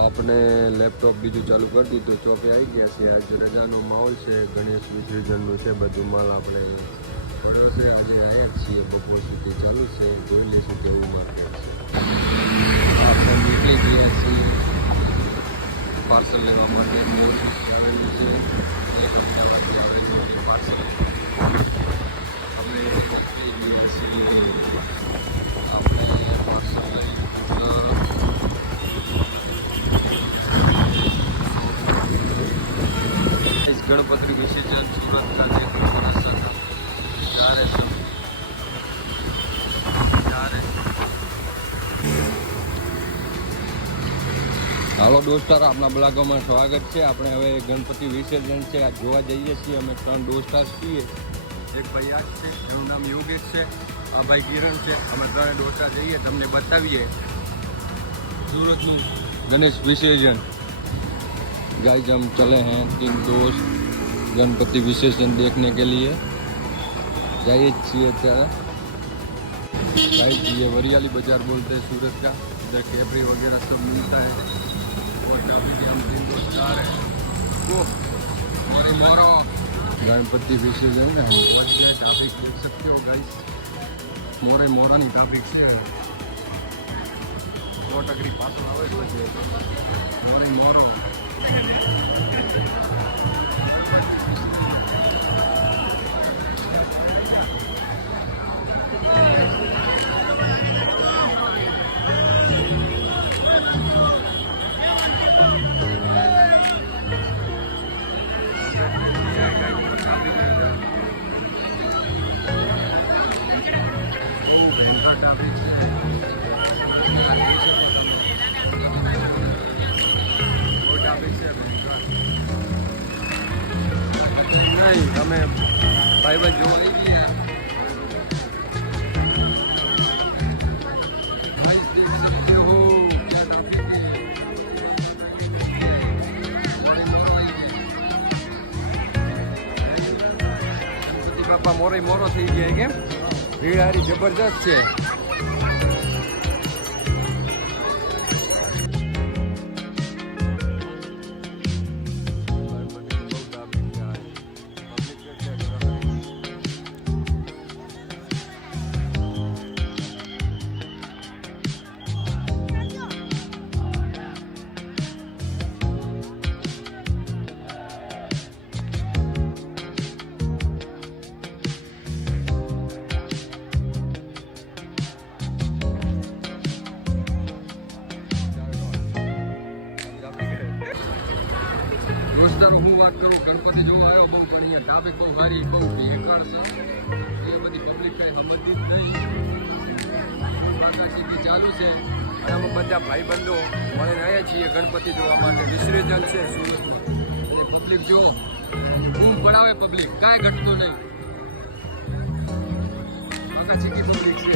આપણે લેપટોપ બીજું ચાલુ કરી દીધું, ચોકે આવી ગયા છે. આજે રજાનો માહોલ છે, ગણેશ વિસર્જનનું છે, બધું માલ આપણે પડ્યો છે. આજે આવ્યા છીએ, બપોર સુધી ચાલુ છે, જોઈ લઈશું કેવું માર્કેટ છે. આપણે નીકળી ગયા છીએ પાર્સલ લેવા માટે. આવેલું છે એક અમદાવાદથી આવેલું છે પાર્સલ. આપણે નીકળી ગયા છીએ, આપણે પાર્સલ લઈ ગણપતિ વિસર્જન સુરત ખાતે હાલો દોસ્તાર, આપણા બ્લોગમાં સ્વાગત છે. આપણે હવે ગણપતિ વિસર્જન છે, આ જોવા જઈએ છીએ. અમે 3 દોસ્તાર છીએ. એક ભાઈ આ છે, એનું નામ યોગેશ છે, આ ભાઈ કિરણ છે. અમે 3 દોસ્તાર જઈએ, તમને બતાવીએ सूरत गणेश विसर्जन। गाइस हम चले हैं 3 दोस्त गणपति विसर्जन देखने के लिए। जाइए चाहिए गाइस, ये वरियाली बाजार बोलते हैं सूरत का। इधर कैपरी वगैरह सब मिलता है। और काफ़ी भी हम 3 दोस्त आ रहे हैं। हमारे मोरो गणपति विसर्जन है, ट्रैफिक देख सकते हो गाइस। मोरे मोरा नहीं ट्रैफिक से 100 પાછળ આવે છે મોરી મોરો। ટ્રાફિક છે। नहीं हमें भाई भाई जो देख सकते हो क्या ट्रैफिक है। गणपति बापा मोरे मोरो थी गया केम भीड़ हारी जबरदस्त है। दोस्तों हूँ बात करूँ गणपति जो आयो बहुत बढ़िया ट्राफिक बहुत सारी बहुत बेकार से ये बड़ी पब्लिक है समझती ज नहीं। सीधी चालू से અમે બધા ભાઈબંધો મળીને આવ્યા છીએ ગણપતિ જોવા માટે। વિસર્જન છે સુરતમાં। એ પબ્લિક જો બૂમ પડાવે, પબ્લિક કાંઈ ઘટતું નહીં, આખા ચીકી પબ્લિક છે।